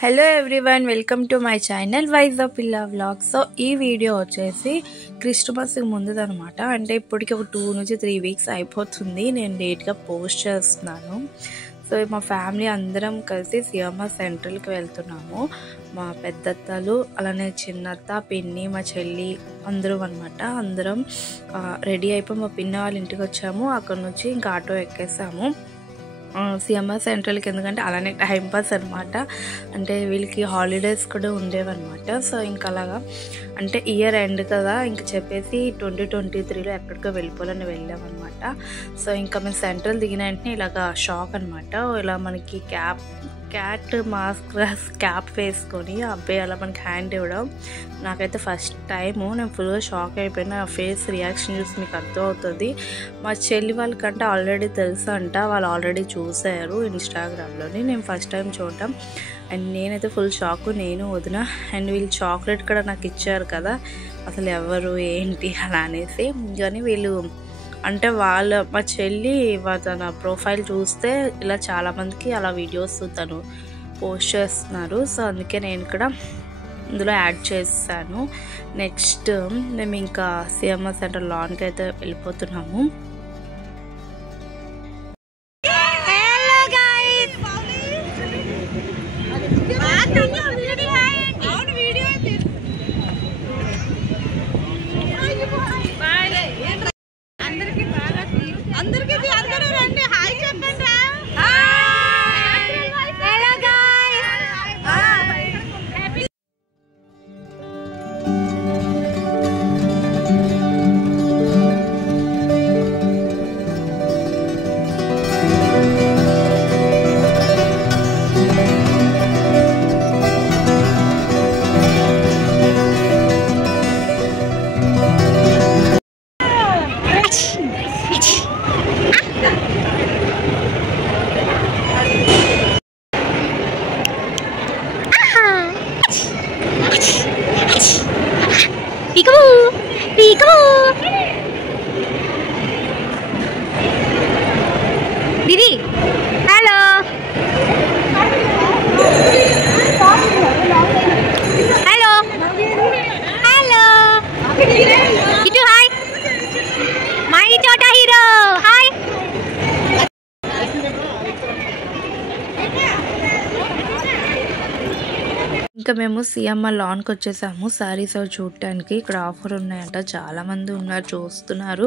Hello everyone, welcome to my channel wise of పిల్లా vlogs. So ఈ video వచ్చేసి క్రిస్మస్కి ముందుదనమాట. అంటే ఇప్పటికి ఒక 2 నుంచి 3 వీక్స్ అయిపోతుంది నేను లేట్గా పోస్ట్ చేస్తున్నాను. సో మా ఫ్యామిలీ అందరం కలిసి సిఎంఆర్ సెంట్రల్కి వెళ్తున్నాము. మా పెద్దత్తలు, అలానే చిన్నత్త, పిన్ని, మా చెల్లి అందరం అనమాట. అందరం రెడీ అయిపోయి మా పిన్ని వాళ్ళ ఇంటికి వచ్చాము. అక్కడ నుంచి ఇంకా ఆటో ఎక్కేసాము సిఎంఆర్ సెంట్రల్కి. ఎందుకంటే అలానే టైంపాస్ అనమాట. అంటే వీళ్ళకి హాలిడేస్ కూడా ఉండేవన్నమాట. సో ఇంకా అలాగా అంటే ఇయర్ ఎండ్ కదా ఇంక చెప్పేసి 2023లో ఎక్కడికో వెళ్ళిపోవాలని వెళ్ళామన్నమాట. సో ఇంకా మేము సెంట్రల్ దిగిన వెంటనే ఇలాగ షాక్ అనమాట. ఇలా మనకి క్యాట్ మాస్క్ క్యాప్ వేసుకొని అబ్బాయి అలా మనకి హ్యాండ్ ఇవ్వడం నాకైతే ఫస్ట్ టైము. నేను ఫుల్గా షాక్ అయిపోయినా. ఆ ఫేస్ రియాక్షన్ చూసి మీకు అర్థం అవుతుంది. మా చెల్లి వాళ్ళకంటే ఆల్రెడీ తెలుసు అంట, వాళ్ళు ఆల్రెడీ చూసారు ఇన్స్టాగ్రామ్లోని. నేను ఫస్ట్ టైం చూడటం. అండ్ నేనైతే ఫుల్ షాక్, నేను వదిన. అండ్ వీళ్ళు చాక్లెట్ కూడా నాకు ఇచ్చారు కదా, అసలు ఎవరు ఏంటి అలా అనేసి. కానీ వీళ్ళు అంటే మా చెల్లి తన ప్రొఫైల్ చూస్తే ఇలా చాలామందికి అలా వీడియోస్ తను పోస్ట్ చేస్తున్నారు. సో అందుకే నేను కూడా ఇందులో యాడ్ చేస్తాను. నెక్స్ట్ మేము ఇంకా సిఎంఆర్ సెంటర్ లాన్కి అయితే వెళ్ళిపోతున్నాము. दीदी hello hello hello Kittu hi my छोटा हीरो हाय. ఇంకా మేము సిఎంఆర్ లాన్కి వచ్చేసాము శారీస్ అవి చూడటానికి. ఇక్కడ ఆఫర్ ఉన్నాయంట, చాలామంది ఉన్నారు చూస్తున్నారు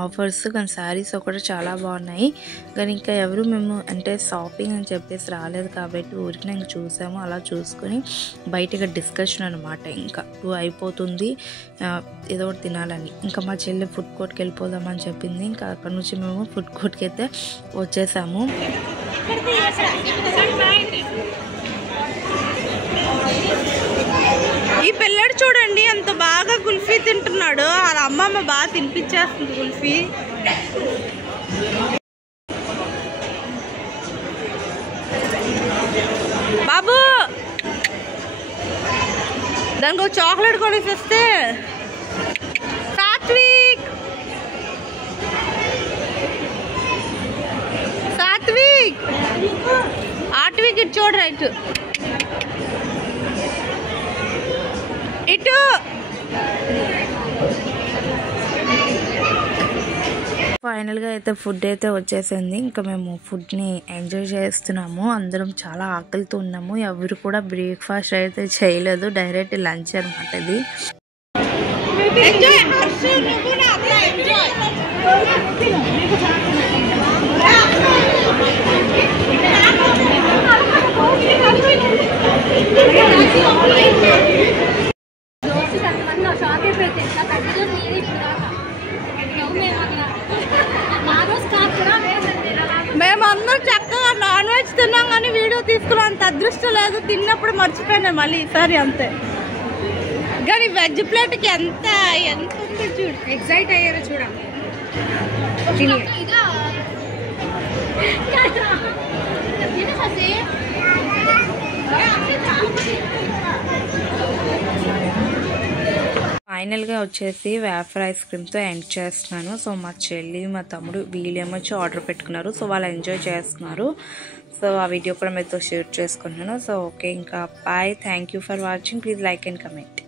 ఆఫర్స్. కానీ శారీస్ కూడా చాలా బాగున్నాయి. కానీ ఇంకా ఎవరు మేము అంటే షాపింగ్ అని చెప్పేసి రాలేదు కాబట్టి ఊరికి ఇంకా చూసాము. అలా చూసుకొని బయటగా డిస్కషన్ అనమాట. ఇంకా 2 అయిపోతుంది, ఏదో ఒకటి తినాలని. ఇంకా మా చెల్లి ఫుడ్ కోర్ట్కి వెళ్ళిపోదామని చెప్పింది. ఇంకా అక్కడ నుంచి మేము ఫుడ్ కోర్ట్కి అయితే వచ్చేసాము. ఈ పిల్లడు చూడండి ఎంత బాగా కుల్ఫీ తింటున్నాడు. వాళ్ళ అమ్మమ్మ బాగా తినిపించేస్తుంది కుల్ఫీ. బాబు దానికి ఒక చాక్లెట్ కొనిస్తే. సాత్విక్ సాత్విక్ ఆత్విక్ ఇటు చూడు, రైట్ ఇటు. ఫైనల్గా అయితే ఫుడ్ అయితే వచ్చేసింది. ఇంకా మేము ఫుడ్ని ఎంజాయ్ చేస్తున్నాము. అందరం చాలా ఆకలితో ఉన్నాము. ఎవరు కూడా బ్రేక్ఫాస్ట్ అయితే చేయలేదు, డైరెక్ట్ లంచ్ అనమాట ఇది. మేమందరం చక్కగా నాన్ వెజ్ తిన్నాం కానీ వీడియో తీసుకున్నాం అంత అదృష్టం లేదు. తిన్నప్పుడు మర్చిపోయినా మళ్ళీ ఈసారి అంతే. కానీ వెజ్ ప్లేట్కి ఎంత ఉంది చూడు, ఎగ్జైట్ అయ్యారో చూడండి. ఫైనల్గా వచ్చేసి వేఫర్ ఐస్ క్రీమ్తో ఎండ్ చేస్తున్నాను. సో మా చెల్లి మా తమ్ముడు వీళ్ళేమొచ్చి ఆర్డర్ పెట్టుకున్నారు. సో వాళ్ళు ఎంజాయ్ చేస్తున్నారు. సో ఆ వీడియో కూడా మీతో షేర్ చేసుకుంటున్నాను. సో ఓకే, ఇంకా bye. Thank you for watching. Please like and comment.